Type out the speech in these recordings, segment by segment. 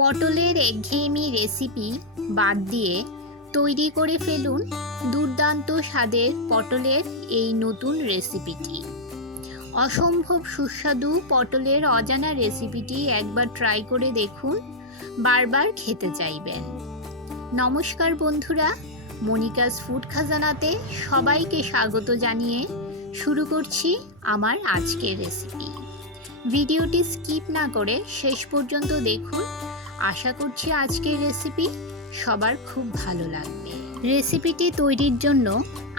পটলের একঘেয়েমি রেসিপি বাদ দিয়ে তৈরি করে ফেলুন দুর্দান্ত স্বাদের পটলের এই নতুন রেসিপিটি। অসম্ভব সুস্বাদু পটলের অজানা রেসিপিটি একবার ট্রাই করে দেখুন, বারবার খেতে চাইবেন। নমস্কার বন্ধুরা, মনিকাস ফুড খাজানাতে সবাইকে স্বাগত জানিয়ে শুরু করছি আমার আজকের রেসিপি। ভিডিওটি স্কিপ না করে শেষ পর্যন্ত দেখুন। আশা করছি আজকের রেসিপি সবার খুব ভালো লাগবে। রেসিপিটি তৈরির জন্য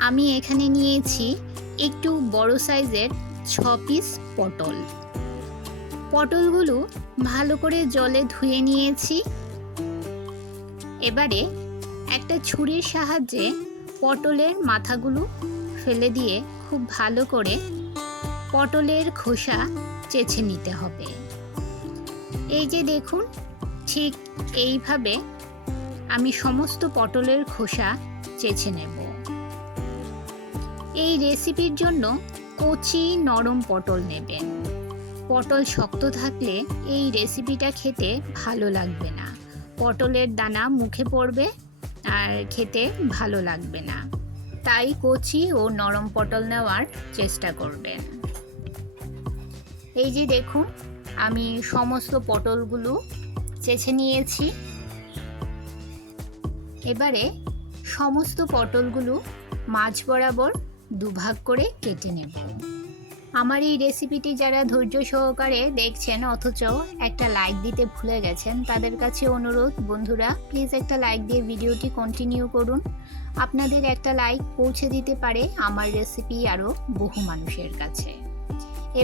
আমি এখানে নিয়েছি একটু বড় সাইজের 6 পিস পটল। পটলগুলো ভালো করে জলে ধুয়ে নিয়েছি। এবারে একটা ছুরির সাহায্যে পটলের মাথাগুলো ফেলে দিয়ে খুব ভালো করে পটলের খোসা চেঁচে নিতে হবে। এই যে দেখুন, ঠিক এইভাবে আমি সমস্ত পটলের খোসা চেঁচে নেব। এই রেসিপির জন্য কচি নরম পটল নেবেন। পটল শক্ত থাকলে এই রেসিপিটা খেতে ভালো লাগবে না, পটলের দানা মুখে পড়বে আর খেতে ভালো লাগবে না। তাই কচি ও নরম পটল নেওয়ার চেষ্টা করবেন। এই যে দেখুন, আমি সমস্ত পটলগুলো চেঁচে নিয়েছি। এবারে সমস্ত পটলগুলো মাঝ বরাবর দুভাগ করে কেটে নেব। আমার এই রেসিপিটি যারা ধৈর্য সহকারে দেখছেন অথচ একটা লাইক দিতে ভুলে গেছেন, তাদের কাছে অনুরোধ বন্ধুরা, প্লিজ একটা লাইক দিয়ে ভিডিওটি কন্টিনিউ করুন। আপনাদের একটা লাইক পৌঁছে দিতে পারে আমার রেসিপি আরও বহু মানুষের কাছে।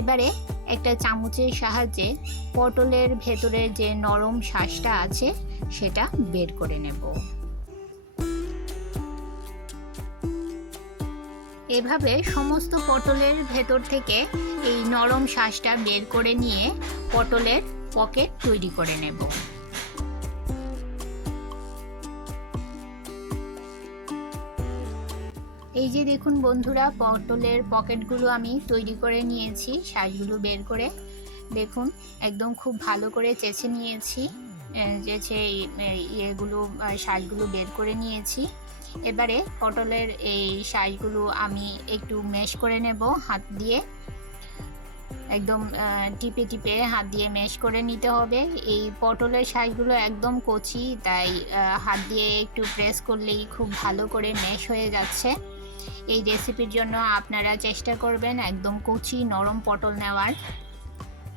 এবারে একটা চামচের সাহায্যে পটলের ভেতরের যে নরম শাঁসটা আছে সেটা বের করে নেব। এভাবে সমস্ত পটলের ভেতর থেকে এই নরম শাঁসটা বের করে নিয়ে পটলের পকেট তৈরি করে নেব। এই যে দেখুন বন্ধুরা, পটলের পকেটগুলো আমি তৈরি করে নিয়েছি। শাঁসগুলো বের করে দেখুন একদম খুব ভালো করে চেঁচে নিয়েছি, ইয়েগুলো শাঁসগুলো বের করে নিয়েছি। এবারে পটলের এই শাঁসগুলো আমি একটু ম্যাশ করে নেব হাত দিয়ে, একদম টিপে টিপে হাত দিয়ে ম্যাশ করে নিতে হবে। এই পটলের শাঁসগুলো একদম কচি, তাই হাত দিয়ে একটু প্রেস করলেই খুব ভালো করে ম্যাশ হয়ে যাচ্ছে। এই রেসিপির জন্য আপনারা চেষ্টা করবেন একদম কচি নরম পটল নেওয়ার।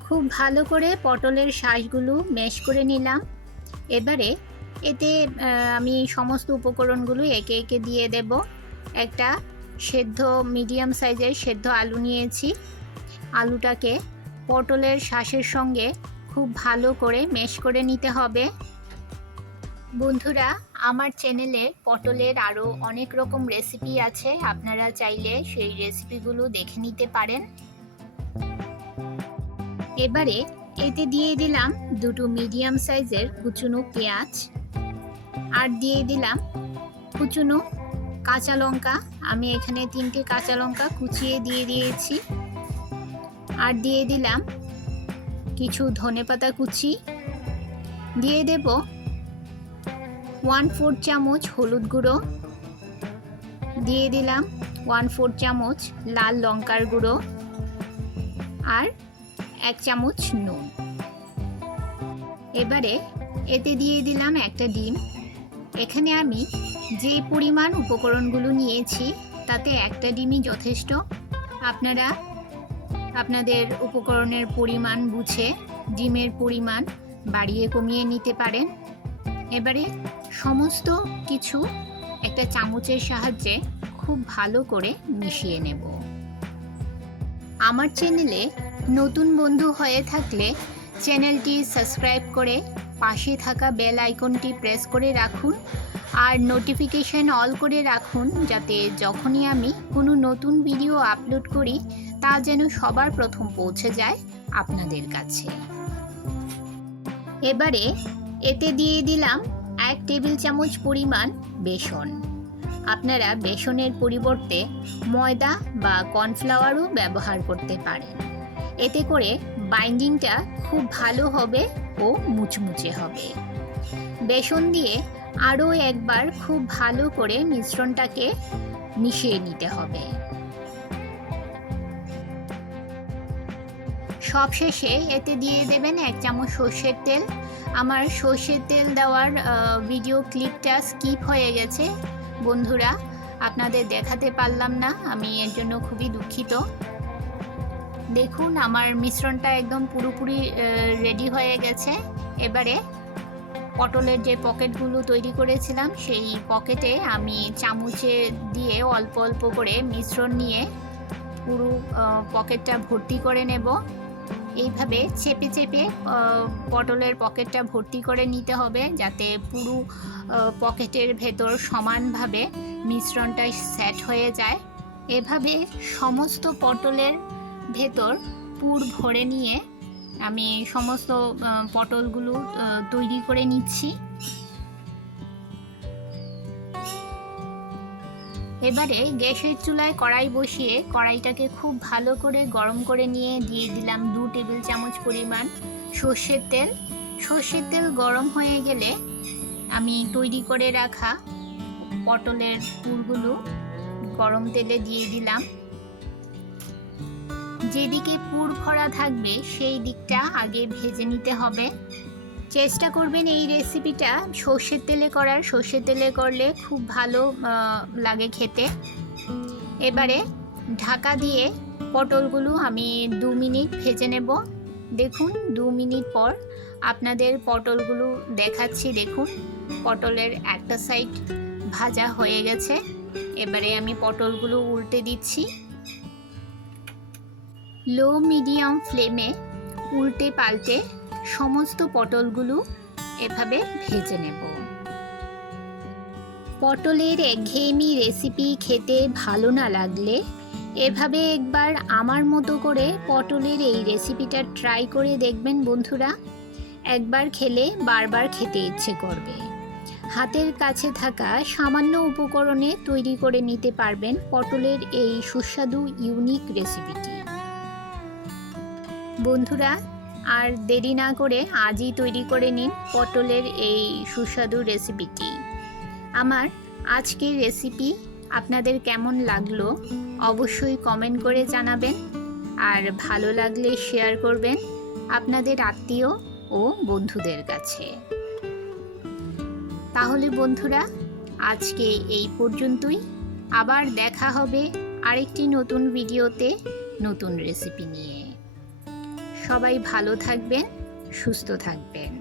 খুব ভালো করে পটলের শাঁসগুলো ম্যাশ করে নিলাম। এবারে এতে আমি সমস্ত উপকরণগুলো একে একে দিয়ে দেব। একটা সেদ্ধ মিডিয়াম সাইজের সেদ্ধ আলু নিয়েছি। আলুটাকে পটলের শাঁসের সঙ্গে খুব ভালো করে ম্যাশ করে নিতে হবে। বন্ধুরা, আমার চ্যানেলে পটলের আরও অনেক রকম রেসিপি আছে, আপনারা চাইলে সেই রেসিপিগুলো দেখে নিতে পারেন। এবারে এতে দিয়ে দিলাম দুটো মিডিয়াম সাইজের কুচনো পেঁয়াজ, আর দিয়ে দিলাম কুচনো কাঁচা লঙ্কা। আমি এখানে 3টে কাঁচা লঙ্কা কুচিয়ে দিয়ে দিয়েছি। আর দিয়ে দিলাম কিছু ধনেপাতা কুচি। দিয়ে দেব 1/4 চামচ হলুদ গুঁড়ো। দিয়ে দিলাম 1/4 চামচ লাল লঙ্কার গুঁড়ো আর 1 চামচ নুন। এবারে এতে দিয়ে দিলাম একটা ডিম। এখানে আমি যে পরিমাণ উপকরণগুলো নিয়েছি তাতে একটা ডিমই যথেষ্ট। আপনারা আপনাদের উপকরণের পরিমাণ বুঝে ডিমের পরিমাণ বাড়িয়ে কমিয়ে নিতে পারেন। এবারে সমস্ত কিছু একটা চামচের সাহায্যে খুব ভালো করে মিশিয়ে নেব। আমার চ্যানেলে নতুন বন্ধু হয়ে থাকলে চ্যানেলটি সাবস্ক্রাইব করে পাশে থাকা বেল আইকনটি প্রেস করে রাখুন আর নোটিফিকেশন অল করে রাখুন, যাতে যখনই আমি কোনো নতুন ভিডিও আপলোড করি তা যেন সবার প্রথম পৌঁছে যায় আপনাদের কাছে। এবারে এতে দিয়ে দিলাম 1 টেবিল চামচ পরিমাণ বেসন। আপনারা বেসনের পরিবর্তে ময়দা বা কর্নফ্লাওয়ারও ব্যবহার করতে পারেন। এতে করে বাইন্ডিংটা খুব ভালো হবে ও ও মুচমুচে হবে। বেসন দিয়ে আরও একবার খুব ভালো করে মিশ্রণটাকে মিশিয়ে নিতে হবে। সবশেষে এতে দিয়ে দেবেন 1 চামচ সর্ষের তেল। আমার সর্ষের তেল দেওয়ার ভিডিও ক্লিপটা স্কিপ হয়ে গেছে বন্ধুরা, আপনাদের দেখাতে পারলাম না, আমি এর জন্য খুবই দুঃখিত। দেখুন আমার মিশ্রণটা একদম পুরোপুরি রেডি হয়ে গেছে। এবারে পটলের যে পকেটগুলো তৈরি করেছিলাম সেই পকেটে আমি চামচে দিয়ে অল্প অল্প করে মিশ্রণ নিয়ে পুরো পকেটটা ভর্তি করে নেব। এইভাবে চেপে চেপে পটলের পকেটটা ভর্তি করে নিতে হবে, যাতে পুরো পকেটের ভেতর সমানভাবে মিশ্রণটা সেট হয়ে যায়। এভাবে সমস্ত পটলের ভেতর পুর ভরে নিয়ে আমি সমস্ত পটলগুলো তৈরি করে নিচ্ছি। এবারে গ্যাসের চুলায় কড়াই বসিয়ে কড়াইটাকে খুব ভালো করে গরম করে নিয়ে দিয়ে দিলাম 2 টেবিল চামচ পরিমাণ সর্ষের তেল। সর্ষের তেল গরম হয়ে গেলে আমি তৈরি করে রাখা পটলের পুরগুলো গরম তেলে দিয়ে দিলাম। যেদিকে পুর ভরা থাকবে সেই দিকটা আগে ভেজে নিতে হবে। চেষ্টা করবেন এই রেসিপিটা সর্ষের তেলে করার, সর্ষের তেলে করলে খুব ভালো লাগে খেতে। এবারে ঢাকা দিয়ে পটলগুলো আমি 2 মিনিট ভেজে নেব। দেখুন 2 মিনিট পর আপনাদের পটলগুলো দেখাচ্ছি। দেখুন পটলের একটা সাইড ভাজা হয়ে গেছে। এবারে আমি পটলগুলো উল্টে দিচ্ছি। লো মিডিয়াম ফ্লেমে উল্টে পাল্টে সমস্ত পটলগুলো এভাবে ভেজে নেব। পটলের একঘেয়েমি রেসিপি খেতে ভালো না লাগলে এভাবে একবার আমার মতো করে পটলের এই রেসিপিটা ট্রাই করে দেখবেন বন্ধুরা। একবার খেলে বারবার খেতে ইচ্ছে করবে। হাতের কাছে থাকা সামান্য উপকরণে তৈরি করে নিতে পারবেন পটলের এই সুস্বাদু ইউনিক রেসিপিটি। বন্ধুরা আর দেরি না করে আজই তৈরি করে নিন পটলের এই সুস্বাদু রেসিপিটি। আমার আজকের রেসিপি আপনাদের কেমন লাগলো অবশ্যই কমেন্ট করে জানাবেন, আর ভালো লাগলে শেয়ার করবেন আপনাদের আত্মীয় ও বন্ধুদের কাছে। তাহলে বন্ধুরা আজকে এই পর্যন্তই। আবার দেখা হবে আরেকটি নতুন ভিডিওতে নতুন রেসিপি নিয়ে। সবাই ভালো থাকবেন, সুস্থ থাকবেন।